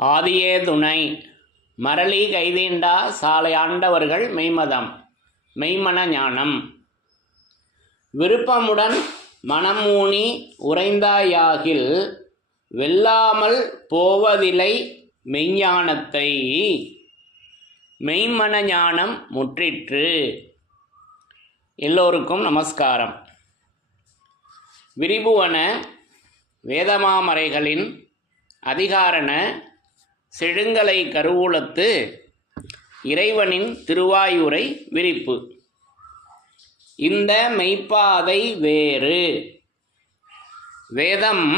ஆதியே துணை மரளி கைதீண்டா சாலை ஆண்டவர்கள் மெய்மதம் மெய்மன ஞானம் விருப்பமுடன் மனமூனி உறைந்தாயாகில் வெல்லாமல் போவதிலை மெய்ஞானத்தை மெய்மன ஞானம் முற்றிற்று. எல்லோருக்கும் நமஸ்காரம். விரிபுவன வேதமாமறைகளின் அதிகாரண செழுங்கலை கருவூலத்து இறைவனின் திருவாயுரை விரிப்பு. இந்த மெய்ப்பாதை வேறு வேதம்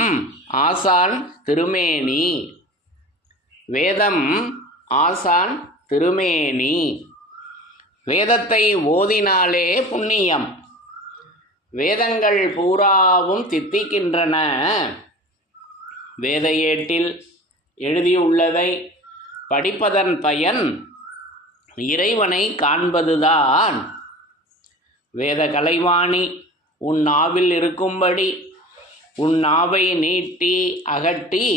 ஆசான் திருமேனி. வேதம் ஆசான் திருமேனி. வேதத்தை ஓதினாலே புண்ணியம். வேதங்கள் பூராவும் தித்திக்கின்றன. வேத ஏட்டில் எழுதியுள்ளதை படிப்பதன் பயன் இறைவனை காண்பதுதான். வேத கலைவாணி உன் நாவில் இருக்கும்படி உன் நாவை நீட்டி அகட்டி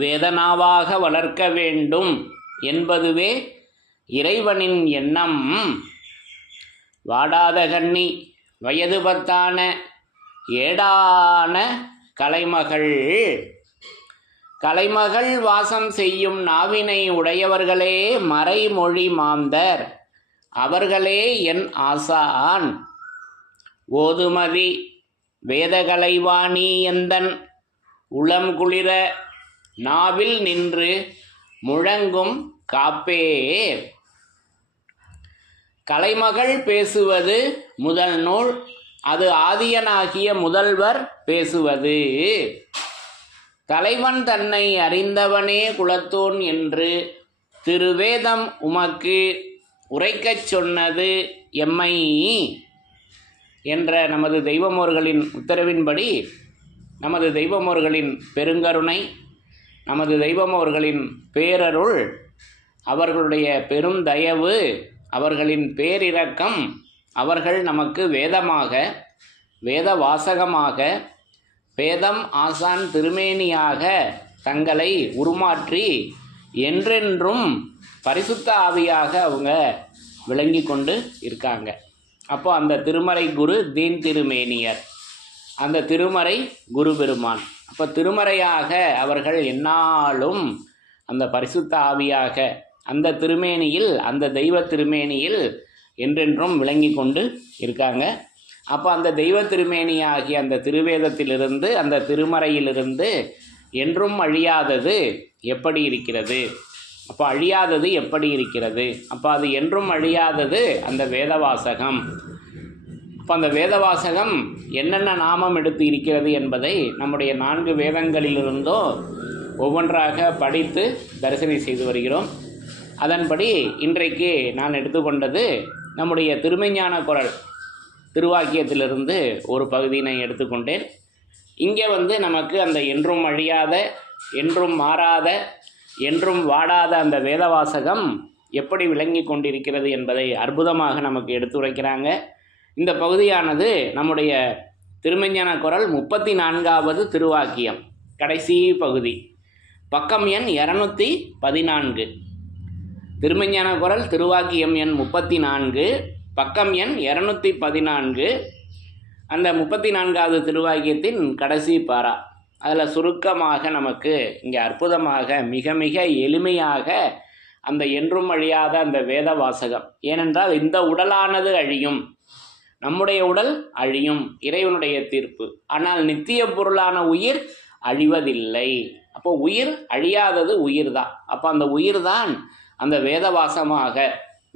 வேதனாவாக வளர்க்க வேண்டும் என்பதுவே இறைவனின் எண்ணம். வாடாத கண்ணி வயது பத்தான ஏடான கலைமகள் வாசம் செய்யும் நாவினை உடையவர்களே மறைமொழி மாந்தர். அவர்களே என் ஆசான். ஓதுமதி வேதகலைவாணி எந்தன் உளம் குளிர நாவில் நின்று முழங்கும் காப்பேர். கலைமகள் பேசுவது முதல் நூல். அது ஆதியனாகிய முதல்வர் பேசுவது. தலைவன் தன்னை அறிந்தவனே குலத்தோன் என்று திருவேதம் உமக்கு உரைக்கச் சொன்னது எம்மை என்ற நமது தெய்வமோர்களின் உத்தரவின்படி, நமது தெய்வமோர்களின் பெருங்கருணை, நமது தெய்வமோர்களின் பேரருள், அவர்களுடைய பெரும் தயவு, அவர்களின் பேரிரக்கம், அவர்கள் நமக்கு வேதமாக, வேத வாசகமாக, வேதம் ஆசான் திருமேனியாக தங்களை உருமாற்றி என்றென்றும் பரிசுத்த ஆவியாக அவங்க விளங்கி கொண்டு இருக்காங்க. அப்போ அந்த திருமறை குரு தீன் திருமேனியர், அந்த திருமறை குரு பெருமான். அப்போ திருமறையாக அவர்கள் எந்நாளும் அந்த பரிசுத்த ஆவியாக அந்த திருமேனியில், அந்த தெய்வ திருமேனியில் என்றென்றும் விளங்கி கொண்டு இருக்காங்க. அப்போ அந்த தெய்வ திருமேனியாகிய அந்த திருவேதத்திலிருந்து, அந்த திருமறையிலிருந்து என்றும் அழியாதது எப்படி இருக்கிறது? அப்போ அழியாதது எப்படி இருக்கிறது? அப்போ அது என்றும் அழியாதது அந்த வேதவாசகம். அப்போ அந்த வேதவாசகம் என்னென்ன நாமம் எடுத்து இருக்கிறது என்பதை நம்முடைய 4 வேதங்களிலிருந்தோ ஒவ்வொன்றாக படித்து தரிசனை செய்து வருகிறோம். அதன்படி இன்றைக்கு நான் எடுத்துக்கொண்டது நம்முடைய திருமெய்ஞான குரல் திருவாக்கியத்திலிருந்து ஒரு பகுதியினை எடுத்துக்கொண்டேன். இங்கே நமக்கு அந்த என்றும் அழியாத, என்றும் மாறாத, என்றும் வாடாத அந்த வேதவாசகம் எப்படி விளங்கி கொண்டிருக்கிறது என்பதை அற்புதமாக நமக்கு எடுத்துரைக்கிறாங்க. இந்த பகுதியானது நம்முடைய திருமெய்ஞான குரல் 34வது திருவாக்கியம், கடைசி பகுதி, பக்கம் எண் 214. திருமெய்ஞான குரல் திருவாக்கியம் எண் 34, பக்கம் எண் 214. அந்த 34வது திருவாக்கியத்தின் கடைசி பாரா. அதில் சுருக்கமாக நமக்கு இங்கே அற்புதமாக மிக மிக எளிமையாக அந்த என்றும் அழியாத அந்த வேத வாசகம். ஏனென்றால் இந்த உடலானது அழியும், நம்முடைய உடல் அழியும், இறைவனுடைய தீர்ப்பு. ஆனால் நித்திய பொருளான உயிர் அழிவதில்லை. அப்போ உயிர் அழியாதது உயிர் தான். அப்போ அந்த உயிர் தான் அந்த வேதவாசமாக,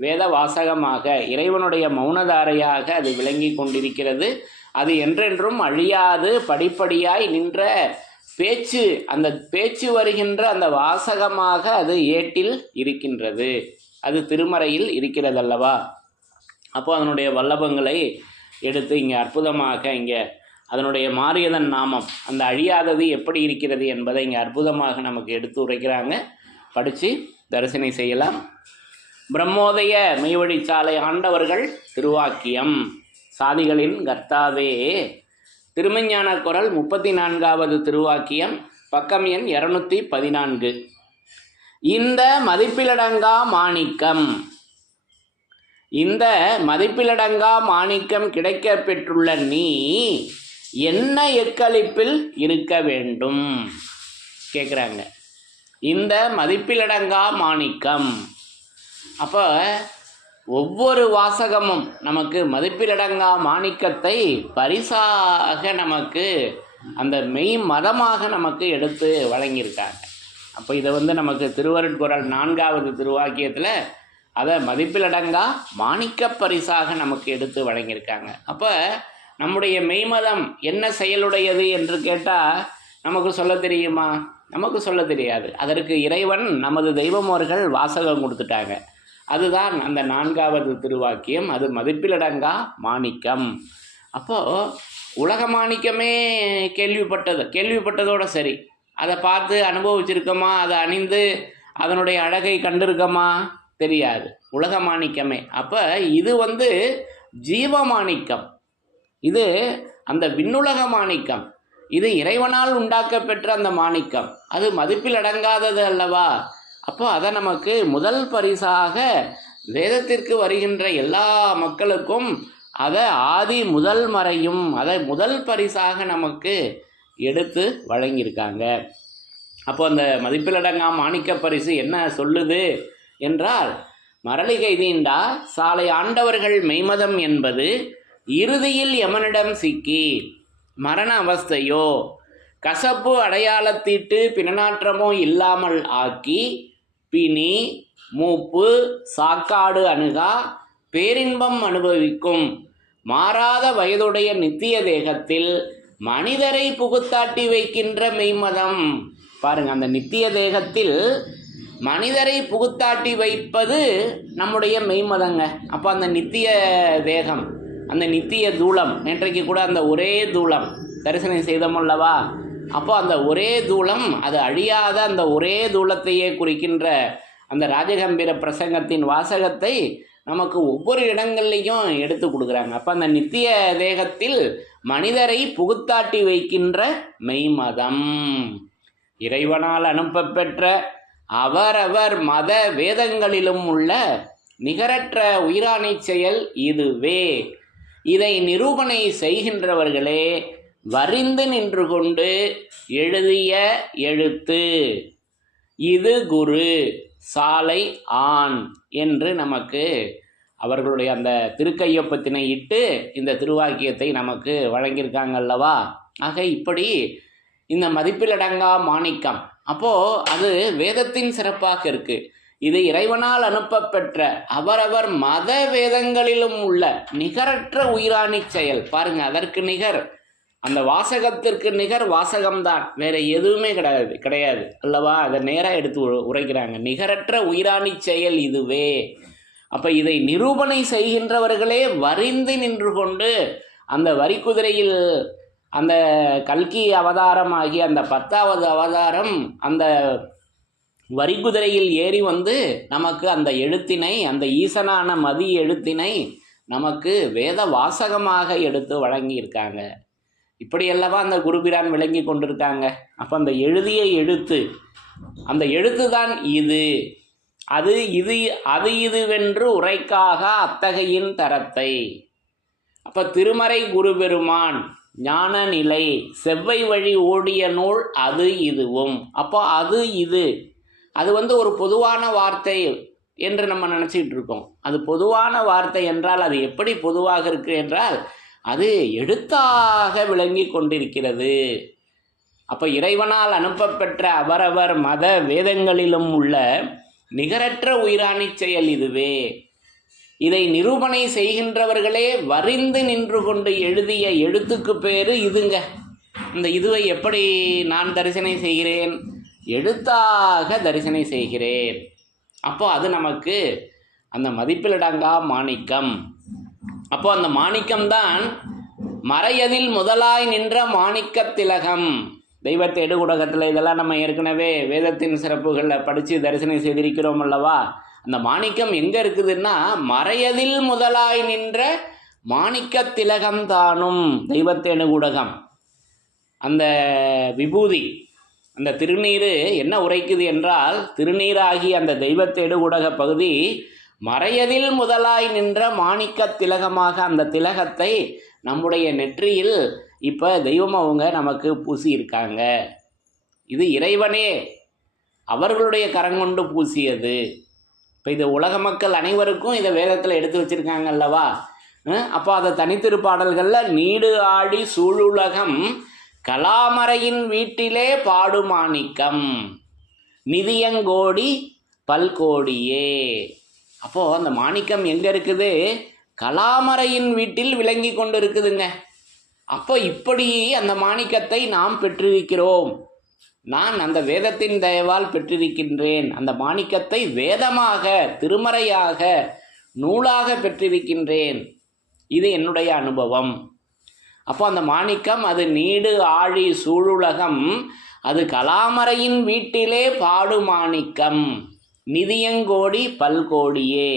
வேத வாசகமாக, இறைவனுடைய மௌனதாரையாக அது விளங்கி கொண்டிருக்கிறது. அது என்றென்றும் அழியாது படிப்படியாய் நின்ற பேச்சு, அந்த பேச்சு வருகின்ற அந்த வாசகமாக அது ஏட்டில் இருக்கின்றது. அது திருமறையில் இருக்கிறதல்லவா? அப்போ அதனுடைய வல்லபங்களை எடுத்து இங்கே அற்புதமாக இங்கே அதனுடைய மாறியதன் நாமம், அந்த அழியாதது எப்படி இருக்கிறது என்பதை இங்கே அற்புதமாக நமக்கு எடுத்து உரைக்கிறாங்க. படித்து தரிசனை செய்யலாம். பிரம்மோதய மெய்வழிச்சாலை ஆண்டவர்கள் திருவாக்கியம். சாதிகளின் கர்த்தாவே. திருமெய்ஞான குரல் 34வது திருவாக்கியம், பக்கம் எண் 214. இந்த மதிப்பிலடங்கா மாணிக்கம், இந்த மதிப்பிலடங்கா மாணிக்கம் கிடைக்க பெற்றுள்ள நீ என்ன எக்களிப்பில் இருக்க வேண்டும் கேட்குறாங்க. இந்த மதிப்பிலடங்கா மாணிக்கம். அப்போ ஒவ்வொரு வாசகமும் நமக்கு மதிப்பிலடங்கா மாணிக்கத்தை பரிசாக நமக்கு அந்த மெய் மதமாக நமக்கு எடுத்து வழங்கியிருக்காங்க. அப்போ இதை நமக்கு திருவருட்குறள் 4வது திருவாக்கியத்தில் அதை மதிப்பிலடங்கா மாணிக்க பரிசாக நமக்கு எடுத்து வழங்கியிருக்காங்க. அப்போ நம்முடைய மெய்மதம் என்ன செயலுடையது என்று கேட்டால் நமக்கு சொல்ல தெரியுமா? நமக்கு சொல்ல தெரியாது. அதற்கு இறைவன் நமது தெய்வமோர்கள் வாசகம் கொடுத்துட்டாங்க. அதுதான் அந்த 4வது திருவாக்கியம். அது மதிப்பிலடங்கா மாணிக்கம். அப்போது உலக மாணிக்கமே கேள்விப்பட்டதோடு சரி, அதை பார்த்து அனுபவிச்சிருக்கோமா, அதை அணிந்து அதனுடைய அழகை கண்டிருக்கோமா? தெரியாது. உலக மாணிக்கமே. அப்போ இது ஜீவமாணிக்கம், இது அந்த விண்ணுலக மாணிக்கம், இது இறைவனால் உண்டாக்க பெற்ற அந்த மாணிக்கம். அது மதிப்பில் அடங்காதது அல்லவா? அப்போ அதை நமக்கு முதல் பரிசாக வேதத்திற்கு வருகின்ற எல்லா மக்களுக்கும் அதை ஆதி முதல் மறையும் அதை முதல் பரிசாக நமக்கு எடுத்து வழங்கியிருக்காங்க. அப்போ அந்த மதிப்பிலடங்கா மாணிக்க பரிசு என்ன சொல்லுது என்றால், மரளிகை தீண்டா சாலை ஆண்டவர்கள் மெய்மதம் என்பது இறுதியில் எமனிடம் சிக்கி மரண அவஸ்தையோ கசப்பு அடையாளத்தீட்டு பிணநாற்றமோ இல்லாமல் ஆக்கி பிணி மூப்பு சாக்காடு அணுகா பேரின்பம் அனுபவிக்கும் மாறாத வயதுடைய நித்திய தேகத்தில் மனிதரை புகுத்தாட்டி வைக்கின்ற மெய்மதம். பாருங்க, அந்த நித்திய தேகத்தில் மனிதரை புகுத்தாட்டி வைப்பது நம்முடைய மெய்மதங்க. அப்போ அந்த நித்திய தேகம், அந்த நித்திய தூளம், நேற்றைக்கு கூட அந்த ஒரே தூளம் தரிசனம் செய்தோமல்லவா? அப்போ அந்த ஒரே தூளம், அது அழியாத அந்த ஒரே தூளத்தையே குறிக்கின்ற அந்த ராஜகம்பீர பிரசங்கத்தின் வாசகத்தை நமக்கு ஒவ்வொரு இடங்கள்லையும் எடுத்து கொடுக்குறாங்க. அப்போ அந்த நித்திய தேகத்தில் மனிதரை புகுத்தாட்டி வைக்கின்ற மெய்மதம், இறைவனால் அனுப்ப பெற்ற அவரவர் மத வேதங்களிலும் உள்ள நிகரற்ற உயிராணை செயல் இதுவே. இதை நிரூபணை செய்கின்றவர்களே வரிந்து நின்று கொண்டு எழுதிய எழுத்து இது குரு சாலை ஆண் என்று நமக்கு அவர்களுடைய அந்த திருக்கையொப்பத்தினை இட்டு இந்த திருவாக்கியத்தை நமக்கு வழங்கியிருக்காங்க அல்லவா? ஆக இப்படி இந்த மதிப்பிலடங்கா மாணிக்கம், அப்போது அது வேதத்தின் சிறப்பாக இருக்குது. இது இறைவனால் அனுப்ப பெற்ற அவரவர் மத வேதங்களிலும் உள்ள நிகரற்ற உயிராணி செயல். பாருங்க, அதற்கு நிகர், அந்த வாசகத்திற்கு நிகர் வாசகம்தான், வேற எதுவுமே கிடையாது அல்லவா? அதை நேராக எடுத்து உரைக்கிறாங்க. நிகரற்ற உயிராணி செயல் இதுவே. அப்போ இதை நிரூபணை செய்கின்றவர்களே வரிந்து நின்று கொண்டு அந்த வரிக்குதிரையில் அந்த கல்கி அவதாரம் ஆகிய அந்த 10வது அவதாரம் அந்த வரிக்குதிரையில் ஏறி நமக்கு அந்த எழுத்தினை, அந்த ஈசனான மதி எழுத்தினை நமக்கு வேத வாசகமாக எடுத்து வழங்கியிருக்காங்க. இப்படியல்லவா அந்த குருபிரான் விளங்கி கொண்டிருக்காங்க. அப்போ அந்த எழுதிய எழுத்து, அந்த எழுத்து தான் இது, அது இதுவென்று உரைக்காக அத்தகையின் தரத்தை. அப்போ திருமறை குருபெருமான் ஞான நிலை செவ்வை வழி ஓடிய நூல் அது இதுவும். அப்போ அது இது, அது ஒரு பொதுவான வார்த்தை என்று நம்ம நினச்சிக்கிட்டு இருக்கோம். அது பொதுவான வார்த்தை என்றால் அது எப்படி பொதுவாக இருக்கு என்றால் அது எழுத்தாக விளங்கி கொண்டிருக்கிறது. அப்போ இறைவனால் அனுப்பப்பெற்ற அவரவர் மத வேதங்களிலும் உள்ள நிகரற்ற உயிராணி செயல் இதுவே. இதை நிரூபணை செய்கின்றவர்களே வரிந்து நின்று கொண்டு எழுதிய எழுத்துக்கு பேரு இதுங்க. இந்த இதுவை எப்படி நான் தரிசனை செய்கிறேன்? எழுத்தாக தரிசனை செய்கிறேன். அப்போ அது நமக்கு அந்த மதிப்பிலடங்கா மாணிக்கம். அப்போ அந்த மாணிக்கம்தான் மறையதில் முதலாய் நின்ற மாணிக்க திலகம். தெய்வத்தை எடுகுடகத்தில் இதெல்லாம் நம்ம ஏற்கனவே வேதத்தின் சிறப்புகளில் படித்து தரிசனம் செய்திருக்கிறோம் அல்லவா? அந்த மாணிக்கம் எங்கே இருக்குதுன்னா மறையதில் முதலாய் நின்ற மாணிக்க திலகம் தானும் தெய்வத்தை எடுகுடகம். அந்த விபூதி, அந்த திருநீர் என்ன உரைக்குது என்றால், திருநீராகி அந்த தெய்வத்தேடு ஊடக பகுதி மறையதில் முதலாய் நின்ற மாணிக்க திலகமாக அந்த திலகத்தை நம்முடைய நெற்றியில் இப்போ தெய்வம் அவங்க நமக்கு பூசி இருக்காங்க. இது இறைவனே அவர்களுடைய கரங்கொண்டு பூசியது. இப்போ இது உலக மக்கள் அனைவருக்கும் இதை வேதத்தில் எடுத்து வச்சிருக்காங்க அல்லவா. அப்போ அதை தனித்திருப்பாடல்களில் நீடு ஆடி சூழுலகம் கலாமரையின் வீட்டிலே பாடுமாணிக்கம் நிதியங்கோடி பல்கோடியே. அப்போது அந்த மாணிக்கம் எங்கே இருக்குது? கலாமரையின் வீட்டில் விளங்கி கொண்டு இருக்குதுங்க. அப்போ இப்படி அந்த மாணிக்கத்தை நாம் பெற்றிருக்கிறோம். நான் அந்த வேதத்தின் தயவால் பெற்றிருக்கின்றேன். அந்த மாணிக்கத்தை வேதமாக, திருமறையாக, நூலாக பெற்றிருக்கின்றேன். இது என்னுடைய அனுபவம். அப்போ அந்த மாணிக்கம் அது நீடு ஆழி சூழுலகம், அது கலாமரையின் வீட்டிலே பாடு மாணிக்கம் நிதியங்கோடி பல்கோடியே.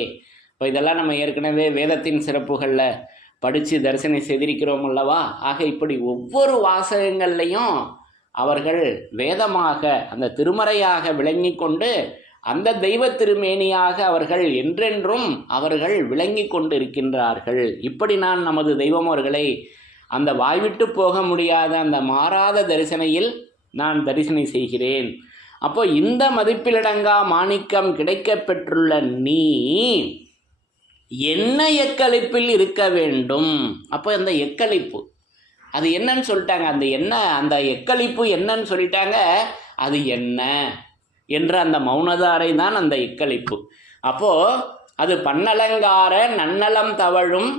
இப்போ இதெல்லாம் நம்ம ஏற்கனவே வேதத்தின் சிறப்புகளில் படித்து தரிசனை செய்திருக்கிறோம் அல்லவா. ஆக இப்படி ஒவ்வொரு வாசகங்கள்லையும் அவர்கள் வேதமாக, அந்த திருமறையாக விளங்கி கொண்டு அந்த தெய்வ திருமேனியாக அவர்கள் என்றென்றும் அவர்கள் விளங்கி கொண்டு இருக்கின்றார்கள். இப்படி நான் நமது தெய்வம் அவர்களை அந்த வாய்விட்டு போக முடியாத அந்த மாறாத தரிசனையில் நான் தரிசனை செய்கிறேன். அப்போ இந்த மதிப்பிலடங்கா மாணிக்கம் கிடைக்க பெற்றுள்ள நீ என்ன எக்களிப்பில் இருக்க வேண்டும். அப்போ அந்த எக்களிப்பு அது என்னன்னு சொல்லிட்டாங்க. அந்த எக்களிப்பு என்னன்னு சொல்லிட்டாங்க. அது என்ன என்ற அந்த மௌனதாரை தான் அந்த எக்களிப்பு. அப்போது அது பன்னலங்கார நன்னலம் தவழும்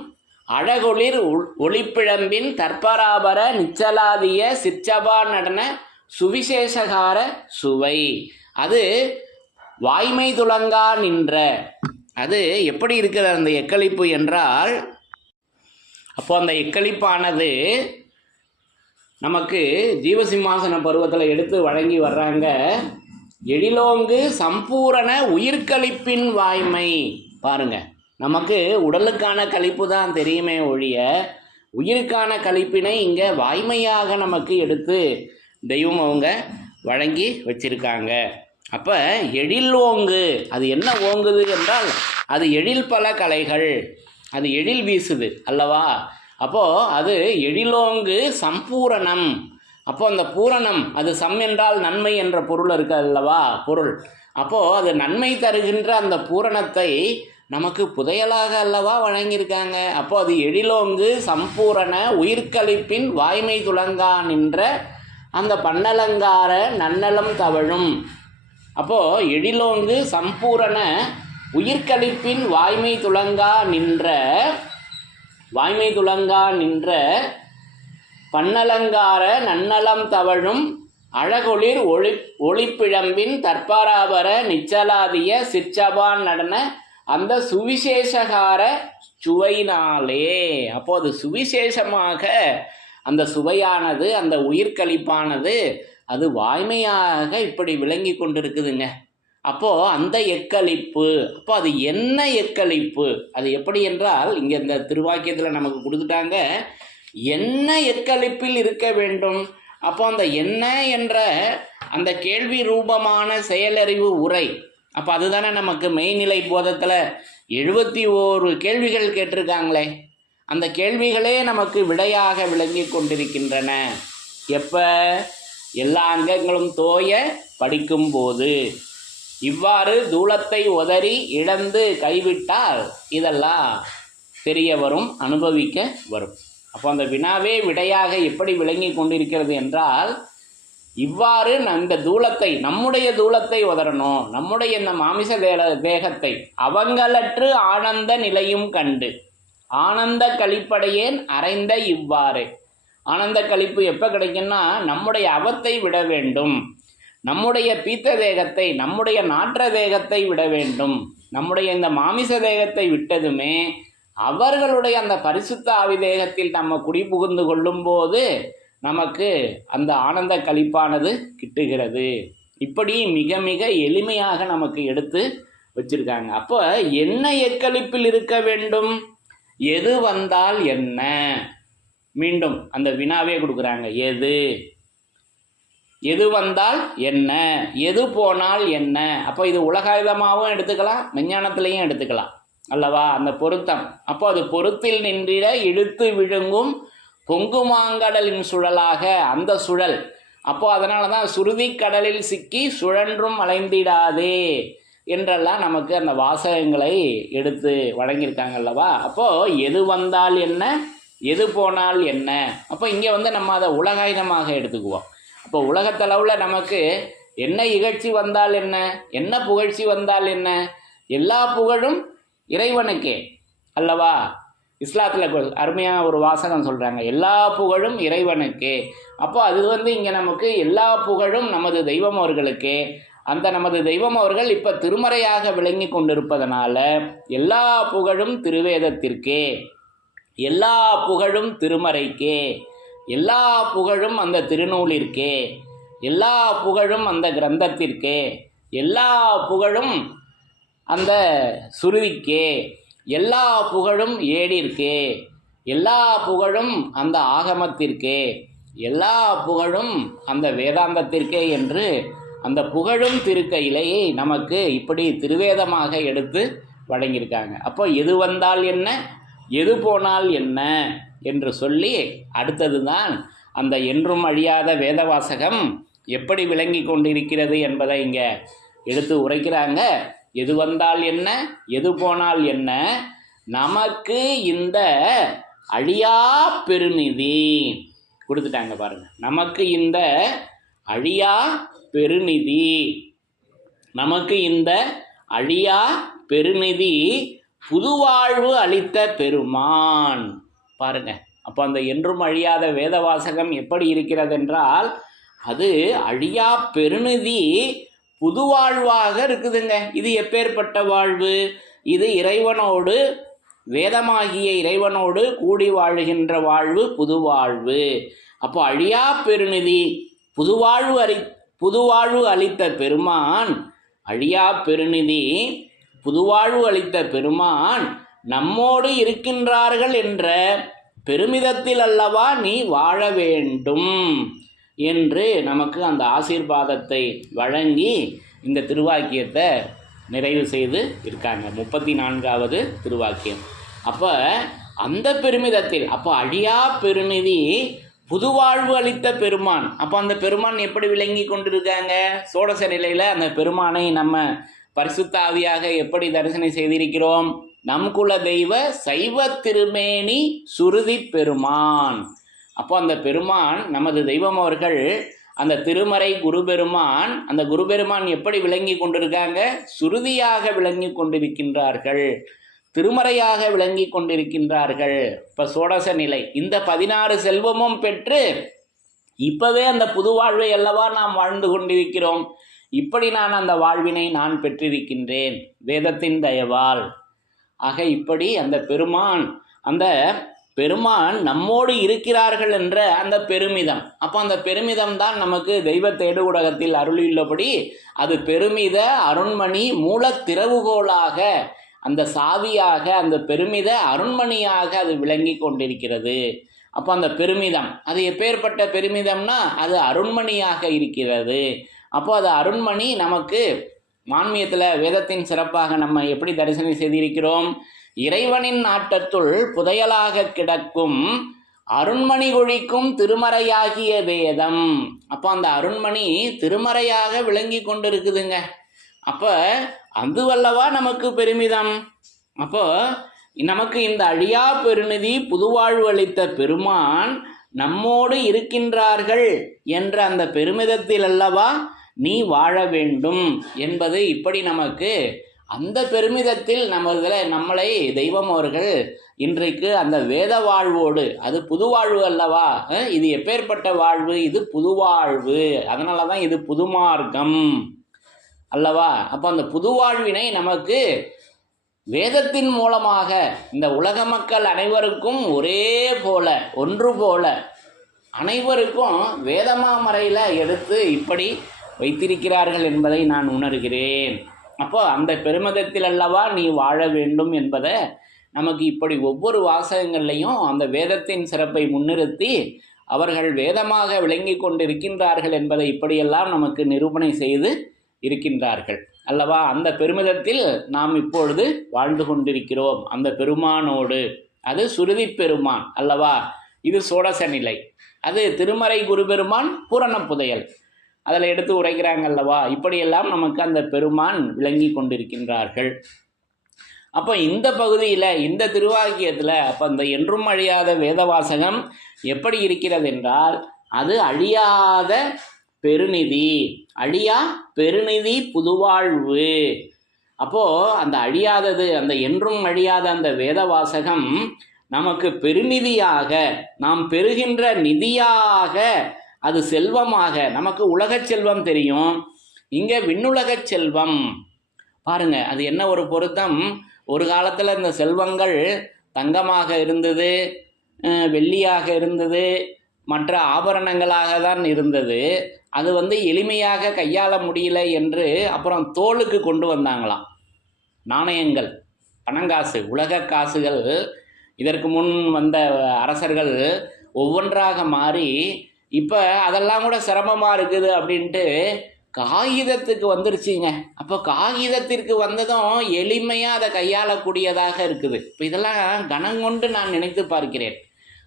அழகொளிர் ஒளிப்பிழம்பின் தற்பராபர நிச்சலாதிய சிற்சபா நடன சுவிசேஷகார சுவை. அது வாய்மை துலங்கா நின்ற. அது எப்படி இருக்கிற அந்த எக்களிப்பு என்றால், அப்போ அந்த எக்களிப்பானது நமக்கு ஜீவசிம்மாசன பருவத்தில் எடுத்து வழங்கி வர்றாங்க. எழிலோங்கு சம்பூரண உயிர்களிப்பின் வாய்மை. பாருங்க, நமக்கு உடலுக்கான கழிப்பு தான் தெரியுமே ஒழிய உயிருக்கான கழிப்பினை இங்கே வாய்மையாக நமக்கு எடுத்து தெய்வம் அவங்க வழங்கி வச்சிருக்காங்க. அப்போ எழில் ஓங்கு, அது என்ன ஓங்குது என்றால் அது எழில் பல கலைகள், அது எழில் வீசுது அல்லவா. அப்போது அது எழிலோங்கு சம்பூரணம். அப்போது அந்த பூரணம், அது சம் என்றால் நன்மை என்ற பொருள் இருக்கு அல்லவா, பொருள். அப்போது அது நன்மை தருகின்ற அந்த பூரணத்தை நமக்கு புதையலாக அல்லவா வழங்கியிருக்காங்க. அப்போது அது எழிலோங்கு சம்பூரண உயிர்களிப்பின் வாய்மை துலங்கா நின்ற அந்த பன்னலங்கார நன்னலம் தவழும். அப்போது எழிலோங்கு சம்பூரண உயிர்களிப்பின் வாய்மை துலங்கா நின்ற பன்னலங்கார நன்னலம் தவழும் அழகொளிர் ஒளிப்பிழம்பின் தற்பராபர நிச்சலாதிய சிற்சபான் நடன அந்த சுவிசேஷகார சுவையினாலே. அப்போது சுவிசேஷமாக அந்த சுவையானது, அந்த உயிர்களிப்பானது அது வாய்மையாக இப்படி விளங்கி கொண்டிருக்குதுங்க. அப்போது அந்த எக்களிப்பு, அப்போ அது என்ன எக்களிப்பு, அது எப்படி என்றால் இங்கே இந்த திருவாக்கியத்தில் நமக்கு கொடுத்துட்டாங்க, என்ன எக்களிப்பில் இருக்க வேண்டும். அப்போ அந்த என்ன என்ற அந்த கேள்வி ரூபமான செயலறிவு உரை, அப்போ அதுதானே நமக்கு மெய்நிலை போதத்தில் 71 கேள்விகள் கேட்டிருக்காங்களே, அந்த கேள்விகளே நமக்கு விடையாக விளங்கி கொண்டிருக்கின்றன. எப்போ? எல்லா அங்கங்களும் தோய படிக்கும்போது. இவ்வாறு தூலத்தை உதறி இழந்து கைவிட்டால் இதெல்லாம் தெரிய வரும், அனுபவிக்க வரும். அப்போ அந்த வினாவே விடையாக எப்படி விளங்கி கொண்டிருக்கிறது என்றால், இவ்வாறு இந்த தூலத்தை, நம்முடைய தூலத்தை உதறணும், நம்முடைய இந்த மாமிச தேகத்தை அவங்களற்று ஆனந்த நிலையும் கண்டு ஆனந்த கழிப்படையேன் அறைந்த இவ்வாறு. ஆனந்த கழிப்பு எப்போ கிடைக்கும்னா, நம்முடைய அவத்தை விட வேண்டும், நம்முடைய பீத்த தேகத்தை, நம்முடைய நாற்ற தேகத்தை விட வேண்டும். நம்முடைய இந்த மாமிச தேகத்தை விட்டதுமே அவர்களுடைய அந்த பரிசுத்த ஆவி தேகத்தில் நம்ம குடிபுகுந்து கொள்ளும்போது நமக்கு அந்த ஆனந்த கழிப்பானது கிட்டுகிறது. இப்படி மிக மிக எளிமையாக நமக்கு எடுத்து வச்சிருக்காங்க. அப்போ என்ன எக்களிப்பில் இருக்க வேண்டும், எது வந்தால் என்ன, மீண்டும் அந்த வினாவே கொடுக்குறாங்க. எது எது வந்தால் என்ன, எது போனால் என்ன. அப்போ இது உலகாயுதமாகவும் எடுத்துக்கலாம், விஞ்ஞானத்திலையும் எடுத்துக்கலாம் அல்லவா, அந்த பொருத்தம். அப்போ அது பொருத்தில் நின்றிட இழுத்து விழுங்கும் பொங்குமாங்கடலின் சுழலாக அந்த சுழல். அப்போ அதனால தான் சுருதி கடலில் சிக்கி சுழன்றும் அலைந்திடாதே என்றெல்லாம் நமக்கு அந்த வாசகங்களை எடுத்து வழங்கியிருக்காங்க அல்லவா. அப்போது எது வந்தால் என்ன, எது போனால் என்ன. அப்போ இங்கே நம்ம அதை உலகாயுதமாக எடுத்துக்குவோம். அப்போ உலகத்தளவில் நமக்கு என்ன இகழ்ச்சி வந்தால் என்ன, என்ன புகழ்ச்சி வந்தால் என்ன, எல்லா புகழும் இறைவனுக்கே அல்லவா. இஸ்லாத்தில் அருமையாக ஒரு வாசகம் சொல்கிறாங்க, எல்லா புகழும் இறைவனுக்கே. அப்போ அது இங்கே நமக்கு எல்லா புகழும் நமது தெய்வம் அவர்களுக்கே. அந்த நமது தெய்வம் அவர்கள் இப்போ திருமறையாக விளங்கி கொண்டிருப்பதனால எல்லா புகழும் திருவேதத்திற்கே, எல்லா புகழும் திருமறைக்கே, எல்லா புகழும் அந்த திருநூலிற்கே, எல்லா புகழும் அந்த கிரந்தத்திற்கே, எல்லா புகழும் அந்த சுருதிக்கே, எல்லா புகழும் ஏடிற்கே, எல்லா புகழும் அந்த ஆகமத்திற்கே, எல்லா புகழும் அந்த வேதாந்தத்திற்கே என்று அந்த புகழும் திருக்கையிலேயே நமக்கு இப்படி திருவேதமாக எடுத்து வழங்கியிருக்காங்க. அப்போ எது வந்தால் என்ன, எது போனால் என்ன என்று சொல்லி அடுத்தது தான் அந்த என்றும் அழியாத வேதவாசகம் எப்படி விளங்கி கொண்டிருக்கிறது என்பதை இங்கே எடுத்து உரைக்கிறாங்க. எது வந்தால் என்ன, எது போனால் என்ன, நமக்கு இந்த அழியா பெருநிதி கொடுத்துட்டாங்க பாருங்க. நமக்கு இந்த அழியா பெருநிதி, நமக்கு இந்த அழியா பெருநிதி புதுவாழ்வு அளித்த பெருமான். பாருங்க, அப்போ அந்த என்றும் அழியாத வேதவாசகம் எப்படி இருக்கிறது என்றால் அது அழியா பெருநிதி புதுவாழ்வாக இருக்குதுங்க. இது எப்பேற்பட்ட வாழ்வு, இது இறைவனோடு, வேதமாகிய இறைவனோடு கூடி வாழுகின்ற வாழ்வு, புதுவாழ்வு. அப்போ அழியா பெருநிதி புதுவாழ்வு அளித்த பெருமான், அழியா பெருநிதி புதுவாழ்வு அளித்த பெருமான் நம்மோடு இருக்கின்றார்கள் என்ற பெருமிதத்தில் அல்லவா நீ வாழ வேண்டும் என்று நமக்கு அந்த ஆசீர்வாதத்தை வழங்கி இந்த திருவாக்கியத்தை நிறைவு செய்து இருக்காங்க. 34வது திருவாக்கியம். அப்போ அந்த பெருமிதத்தில், அப்போ அழியா பெருநிதி புதுவாழ்வு அளித்த பெருமான். அப்போ அந்த பெருமான் எப்படி விளங்கி கொண்டிருக்காங்க, சோடச நிலையில் அந்த பெருமானை நம்ம பரிசுத்த ஆவியாக எப்படி தரிசனம் செய்திருக்கிறோம். நம் குல தெய்வ சைவ திருமேனி சுருதி பெருமான். அப்போ அந்த பெருமான் நமது தெய்வம் அவர்கள் அந்த திருமறை குருபெருமான், அந்த குருபெருமான் எப்படி விளங்கி கொண்டிருக்காங்க, சுருதியாக விளங்கி கொண்டிருக்கின்றார்கள், திருமறையாக விளங்கி கொண்டிருக்கின்றார்கள். இப்போ சோடச நிலை இந்த 16 செல்வமும் பெற்று இப்பவே அந்த புது வாழ்வை அல்லவா நாம் வாழ்ந்து கொண்டிருக்கிறோம். இப்படி நான் அந்த வாழ்வினை நான் பெற்றிருக்கின்றேன் வேதத்தின் தயவால். ஆக இப்படி அந்த பெருமான் நம்மோடு இருக்கிறார்கள் என்ற அந்த பெருமிதம். அப்போ அந்த பெருமிதம் தான் நமக்கு தெய்வ தேடுவுலகத்தில் அருளியுள்ளபடி அது பெருமித அருண்மணி மூல திறவுகோலாக, அந்த சாவியாக, அந்த பெருமித அருண்மணியாக அது விளங்கி கொண்டிருக்கிறது. அப்போ அந்த பெருமிதம் அது எப்பேற்பட்ட பெருமிதம்னா அது அருண்மணியாக இருக்கிறது. அப்போ அது அருண்மணி நமக்கு மான்மியத்தில் வேதத்தின் சிறப்பாக நம்ம எப்படி தரிசனம் செய்திருக்கிறோம். இறைவனின் நாட்டத்துள் புதையலாக கிடக்கும் அருண்மணி ஒழிக்கும் திருமறையாகிய வேதம். அப்போ அந்த அருண்மணி திருமறையாக விளங்கி கொண்டிருக்குதுங்க. அப்போ அதுவல்லவா நமக்கு பெருமிதம். அப்போ நமக்கு இந்த அழியா பெருநிதி புதுவாழ்வு அளித்த பெருமான் நம்மோடு இருக்கின்றார்கள் என்ற அந்த பெருமிதத்தில் அல்லவா நீ வாழ வேண்டும் என்பது இப்படி நமக்கு அந்த பெருமிதத்தில் நம்மளை தெய்வம் அவர்கள் இன்றைக்கு அந்த வேத வாழ்வோடு, அது புதுவாழ்வு அல்லவா, இது எப்பேற்பட்ட வாழ்வு, இது புதுவாழ்வு, அதனால தான் இது புதுமார்க்கம் அல்லவா. அப்போ அந்த புதுவாழ்வினை நமக்கு வேதத்தின் மூலமாக இந்த உலக மக்கள் அனைவருக்கும் ஒரே போல, ஒன்று போல அனைவருக்கும் வேதமாமறையில் எடுத்து இப்படி வைத்திருக்கிறார்கள் என்பதை நான் உணர்கிறேன். அப்போ அந்த பெருமிதத்தில் அல்லவா நீ வாழ வேண்டும் என்பதை நமக்கு இப்படி ஒவ்வொரு வாசகங்கள்லையும் அந்த வேதத்தின் சிறப்பை முன்னிறுத்தி அவர்கள் வேதமாக விளங்கி கொண்டிருக்கின்றார்கள் என்பதை இப்படியெல்லாம் நமக்கு நிரூபணை செய்து இருக்கின்றார்கள் அல்லவா. அந்த பெருமிதத்தில் நாம் இப்பொழுது வாழ்ந்து கொண்டிருக்கிறோம் அந்த பெருமானோடு. அது சுருதி பெருமான் அல்லவா. இது சோடச நிலை. அது திருமறை குருபெருமான் பூரண புதையல் அதில் எடுத்து உரைக்கிறாங்க அல்லவா. இப்படியெல்லாம் நமக்கு அந்த பெருமான் விளங்கி கொண்டிருக்கின்றார்கள். அப்போ இந்த பகுதியில் இந்த திருவாக்கியத்தில் அப்போ அந்த என்றும் அழியாத வேதவாசகம் எப்படி இருக்கிறது என்றால் அது அழியாத பெருநிதி, அழியா பெருநிதி புதுவாழ்வு. அப்போது அந்த அழியாதது, அந்த என்றும் அழியாத அந்த வேதவாசகம் நமக்கு பெருநிதியாக, நாம் பெறுகின்ற நிதியாக, அது செல்வமாக, நமக்கு உலகச் செல்வம் தெரியும், இங்கே விண்ணுலகச் செல்வம். பாருங்க, அது என்ன ஒரு பொருத்தம். ஒரு காலத்தில் இந்த செல்வங்கள் தங்கமாக இருந்தது, வெள்ளியாக இருந்தது, மற்ற ஆபரணங்களாக தான் இருந்தது. அது எளிமையாக கையாள முடியல என்று அப்புறம் தோலுக்கு கொண்டு வந்தாங்களாம். நாணயங்கள், பணங்காசு, உலக காசுகள் இதற்கு முன் வந்த அரசர்கள் ஒவ்வொன்றாக மாறி இப்போ அதெல்லாம் கூட சிரமமாக இருக்குது அப்படின்ட்டு காகிதத்துக்கு வந்துருச்சுங்க. அப்போ காகிதத்திற்கு வந்ததும் எளிமையாக அதை கையாளக்கூடியதாக இருக்குது. இப்போ இதெல்லாம் கனங்கொண்டு நான் நினைத்து பார்க்கிறேன்.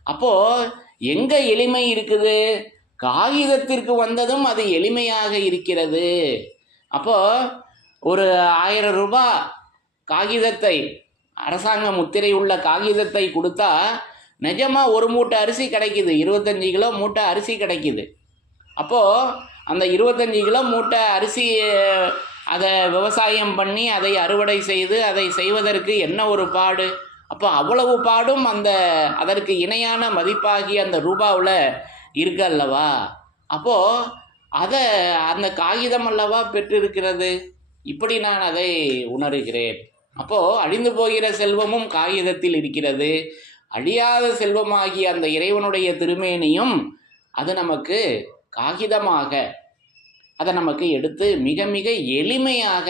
அப்போது எங்கே எளிமை இருக்குது? காகிதத்திற்கு வந்ததும் அது எளிமையாக இருக்கிறது. அப்போது ஒரு 1000 ரூபாய் காகிதத்தை, அரசாங்க முத்திரை உள்ள காகிதத்தை கொடுத்தா நிஜமாக ஒரு மூட்டை அரிசி கிடைக்கிது, 25 கிலோ மூட்டை அரிசி கிடைக்கிது. அப்போது அந்த 25 கிலோ மூட்டை அரிசி அதை விவசாயம் பண்ணி அதை அறுவடை செய்து அதை செய்வதற்கு என்ன ஒரு பாடு. அப்போ அவ்வளவு பாடும் அதற்கு இணையான மதிப்பாகி அந்த ரூபாவில் இருக்கு அல்லவா. அப்போது அதை அந்த காகிதம் அல்லவா பெற்றிருக்கிறது. இப்படி நான் அதை உணர்கிறேன். அப்போது அழிந்து போகிற செல்வமும் காகிதத்தில் இருக்கிறது, அழியாத செல்வமாகிய அந்த இறைவனுடைய திருமேனியும் அது நமக்கு காகிதமாக அதை நமக்கு எடுத்து மிக மிக எளிமையாக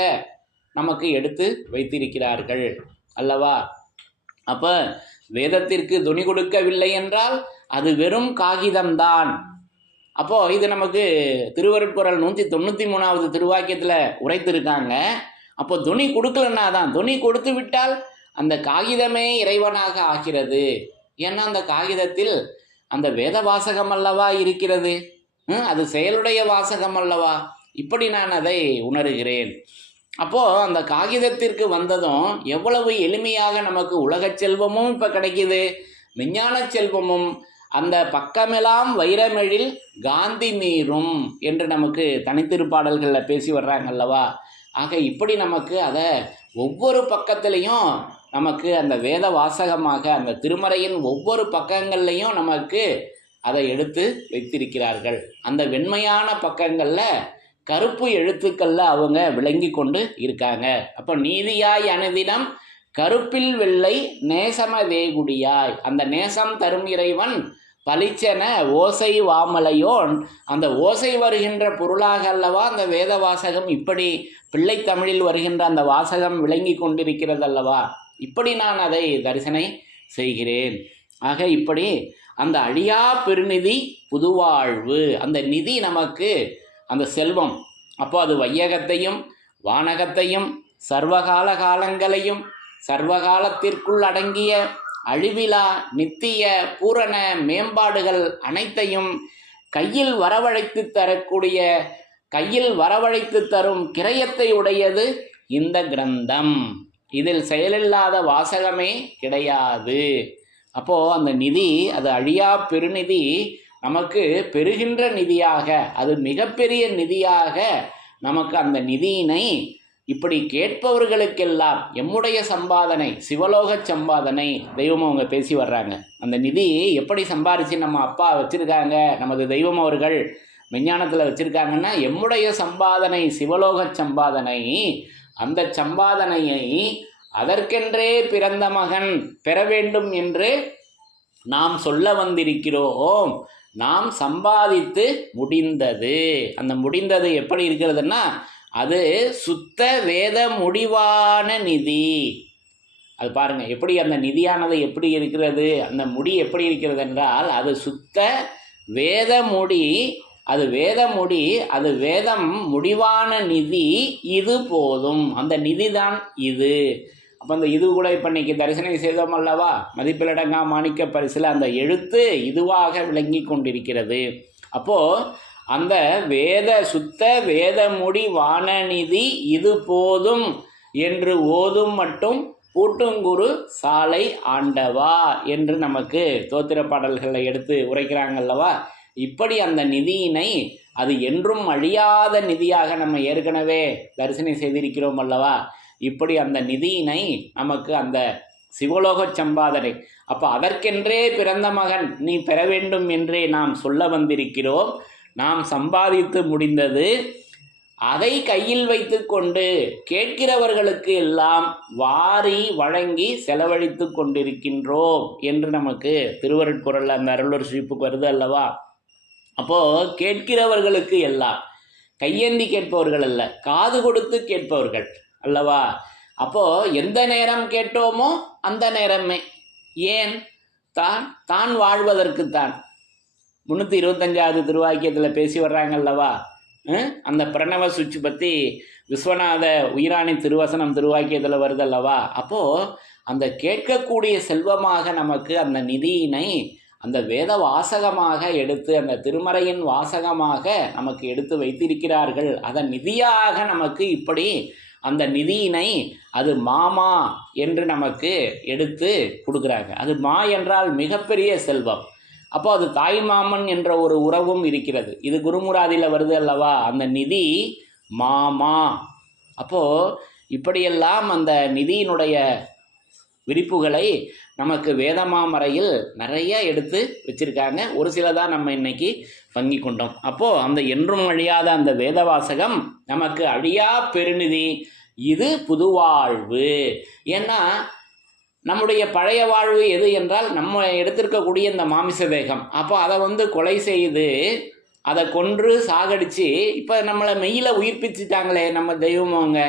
நமக்கு எடுத்து வைத்திருக்கிறார்கள் அல்லவா. அப்போ வேதத்திற்கு துணி கொடுக்கவில்லை என்றால் அது வெறும் காகிதம்தான். அப்போது இது நமக்கு திருவருட்குறள் 193வது திருவாக்கியத்தில் உரைத்திருக்காங்க. அப்போ துணி கொடுக்கலன்னா தான், துணி கொடுத்து விட்டால் அந்த காகிதமே இறைவனாக ஆகிறது. ஏன்னா அந்த காகிதத்தில் அந்த வேத வாசகம் அல்லவா இருக்கிறது, அது செயலுடைய வாசகம் அல்லவா. இப்படி நான் அதை உணர்கிறேன். அப்போது அந்த காகிதத்திற்கு வந்ததும் எவ்வளவு எளிமையாக நமக்கு உலகச் செல்வமும் இப்போ கிடைக்கிது, விஞ்ஞான செல்வமும். அந்த பக்கமெல்லாம் வைரமெழில் காந்தி மீறும் என்று நமக்கு தனித்திருப்பாடல்களில் பேசி வர்றாங்க அல்லவா. ஆக இப்படி நமக்கு அதை ஒவ்வொரு பக்கத்துலேயும் நமக்கு அந்த வேத வாசகமாக அந்த திருமறையின் ஒவ்வொரு பக்கங்கள்லையும் நமக்கு அதை எடுத்து வைத்திருக்கிறார்கள். அந்த வெண்மையான பக்கங்களில் கருப்பு எழுத்துக்களில் அவங்க விளங்கி கொண்டு இருக்காங்க. அப்போ நீதியாய் அனுதினம் கருப்பில் வெள்ளை நேசம வேகுடியாய், அந்த நேசம் தரும் இறைவன் பளிச்சென ஓசை வாமலையோன், அந்த ஓசை வருகின்ற பொருளாக அல்லவா அந்த வேத வாசகம் இப்படி பிள்ளை தமிழில் வருகின்ற அந்த வாசகம் விளங்கி கொண்டிருக்கிறது அல்லவா. இப்படி நான் அதை தரிசனை செய்கிறேன். ஆக இப்படி அந்த அழியா பெருநிதி புதுவாழ்வு, அந்த நிதி நமக்கு அந்த செல்வம். அப்போ அது வையகத்தையும் வானகத்தையும் சர்வகால காலங்களையும் சர்வகாலத்திற்குள் அடங்கிய அழிவிலா நித்திய பூரண மேம்பாடுகள் அனைத்தையும் கையில் வரவழைத்து தரக்கூடிய, கையில் வரவழைத்து தரும் கிரயத்தை உடையது இந்த கிரந்தம். இதில் செயலில்லாத வாசகமே கிடையாது. அப்போது அந்த நிதி, அது அழியா பெருநிதி நமக்கு பெறுகின்ற நிதியாக, அது மிகப்பெரிய நிதியாக நமக்கு அந்த நிதியினை இப்படி கேட்பவர்களுக்கெல்லாம் எம்முடைய சம்பாதனை, சிவலோக சம்பாதனை தெய்வம் அவங்க பேசி வர்றாங்க. அந்த நிதி எப்படி சம்பாரித்து நம்ம அப்பா வச்சுருக்காங்க, நமது தெய்வம் அவர்கள் விஞ்ஞானத்தில் வச்சுருக்காங்கன்னா எம்முடைய சம்பாதனை சிவலோக சம்பாதனை. அந்த சம்பாதனையை அதற்கென்றே பிறந்த மகன் பெற வேண்டும் என்று நாம் சொல்ல வந்திருக்கிறோம். நாம் சம்பாதித்து முடிந்தது. அந்த முடிந்தது எப்படி இருக்கிறதுன்னா அது சுத்த வேத முடிவான நிதி. அது பாருங்க எப்படி அந்த நிதியானது எப்படி இருக்கிறது, அந்த முடி எப்படி இருக்கிறது என்றால் அது சுத்த வேதமுடி அது வேதமுடி, அது வேதம் முடிவான நிதி இது போதும். அந்த நிதி தான் இது. அப்போ அந்த இது கூட இப்போ இன்னைக்கு தரிசனம் செய்தோம் அல்லவா, மதிப்பிலடங்கா மாணிக்க பரிசில் அந்த எழுத்து இதுவாக விளங்கி கொண்டிருக்கிறது. அப்போது அந்த வேத சுத்த வேதமுடி வானநிதி இது போதும் என்று ஓதும் மட்டும் பூட்டுங்குரு சாலை ஆண்டவா என்று நமக்கு தோத்திர பாடல்களை எடுத்து உரைக்கிறாங்கல்லவா. இப்படி அந்த நிதியினை அது என்றும் அழியாத நிதியாக நம்ம ஏற்கனவே தரிசனம் செய்திருக்கிறோம் அல்லவா. இப்படி அந்த நிதியினை நமக்கு அந்த சிவலோக சம்பாதனை, அப்போ அதற்கென்றே பிறந்த மகன் நீ பெற வேண்டும் என்றே நாம் சொல்ல வந்திருக்கிறோம். நாம் சம்பாதித்து முடிந்தது அதை கையில் வைத்து கொண்டு கேட்கிறவர்களுக்கு எல்லாம் வாரி வழங்கி செலவழித்து கொண்டிருக்கின்றோம் என்று நமக்கு திருவருட்குறள் அந்த அருளர் சிரிப்புக்கு வருது அல்லவா. அப்போது கேட்கிறவர்களுக்கு எல்லாம் கையேந்தி கேட்பவர்கள் அல்ல, காது கொடுத்து கேட்பவர்கள் அல்லவா. அப்போது எந்த நேரம் கேட்டோமோ அந்த நேரமே. ஏன்? தான் வாழ்வதற்குத்தான். 325வது திருவாக்கியத்தில் பேசி வர்றாங்கல்லவா. அந்த பிரணவ சுவிட்ச் பற்றி விஸ்வநாத உயிராணி திருவசனம் திருவாக்கியத்தில் வருதல்லவா. அப்போது அந்த கேட்கக்கூடிய செல்வமாக நமக்கு அந்த நிதியினை அந்த வேத வாசகமாக எடுத்து அந்த திருமறையின் வாசகமாக நமக்கு எடுத்து வைத்திருக்கிறார்கள். அதன் நிதியாக நமக்கு இப்படி அந்த நிதியினை அது மாமா என்று நமக்கு எடுத்து கொடுக்குறாங்க. அது மா என்றால் மிகப்பெரிய செல்வம். அப்போ அது தாய் மாமன் என்ற ஒரு உறவும் இருக்கிறது. இது குருமுராதியில் வருது அல்லவா, அந்த நிதி மாமா. அப்போது இப்படியெல்லாம் அந்த நிதியினுடைய விரிப்புகளை நமக்கு வேதமாமறையில் நிறைய எடுத்து வச்சுருக்காங்க. ஒரு சில தான் நம்ம இன்னைக்கு பங்கி கொண்டோம். அப்போது அந்த என்றும் அழியாத அந்த வேதவாசகம் நமக்கு அழியா பெருநிதி, இது புதுவாழ்வு. ஏன்னா நம்முடைய பழைய வாழ்வு எது என்றால் நம்ம எடுத்திருக்கக்கூடிய இந்த மாமிச தேகம். அப்போ அதை கொலை செய்து அதை கொன்று சாகடித்து இப்போ நம்மளை மெய்யில உயிர்ப்பிச்சுட்டாங்களே நம்ம தெய்வமவங்க.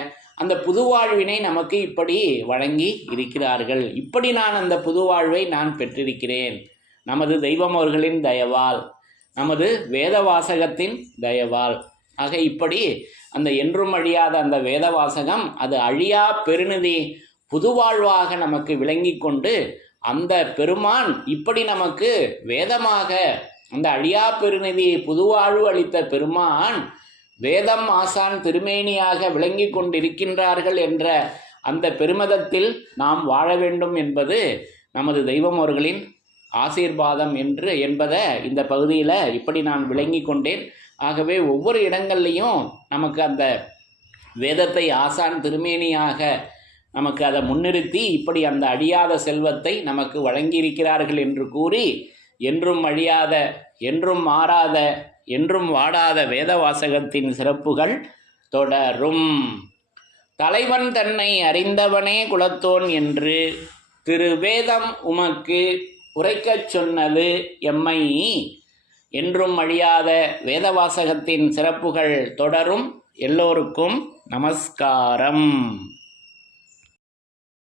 அந்த புதுவாழ்வினை நமக்கு இப்படி வழங்கி இருக்கிறார்கள். இப்படி நான் அந்த புதுவாழ்வை நான் பெற்றிருக்கிறேன் நமது தெய்வம் அவர்களின் தயவால், நமது வேத வாசகத்தின் தயவால். ஆக இப்படி அந்த என்றும் அழியாத அந்த வேத வாசகம் அது அழியா பெருநிதி புதுவாழ்வாக நமக்கு விளங்கி கொண்டு அந்த பெருமான் இப்படி நமக்கு வேதமாக அந்த அழியா பெருநிதி புதுவாழ்வு அளித்த பெருமான் வேதம் ஆசான் திருமேனியாக விளங்கி கொண்டிருக்கின்றார்கள் என்ற அந்த பெருமிதத்தில் நாம் வாழ வேண்டும் என்பது நமது தெய்வம் அவர்களின் ஆசீர்வாதம் என்பதை இந்த பகுதியில் இப்படி நான் விளங்கி கொண்டேன். ஆகவே ஒவ்வொரு இடங்கள்லையும் நமக்கு அந்த வேதத்தை ஆசான் திருமேனியாக நமக்கு அதை முன்னிறுத்தி இப்படி அந்த அழியாத செல்வத்தை நமக்கு வழங்கியிருக்கிறார்கள் என்று கூறி, என்றும் அழியாத என்றும் மாறாத என்றும் வாடாத வேதவாசகத்தின் சிறப்புகள் தொடரும். தலைவன் தன்னை அறிந்தவனே குலத்தோன் என்று திருவேதம் உமக்கு உரைக்கச் சொன்னது எம்மை. என்றும் அழியாத வேதவாசகத்தின் சிறப்புகள் தொடரும். எல்லோருக்கும் நமஸ்காரம்.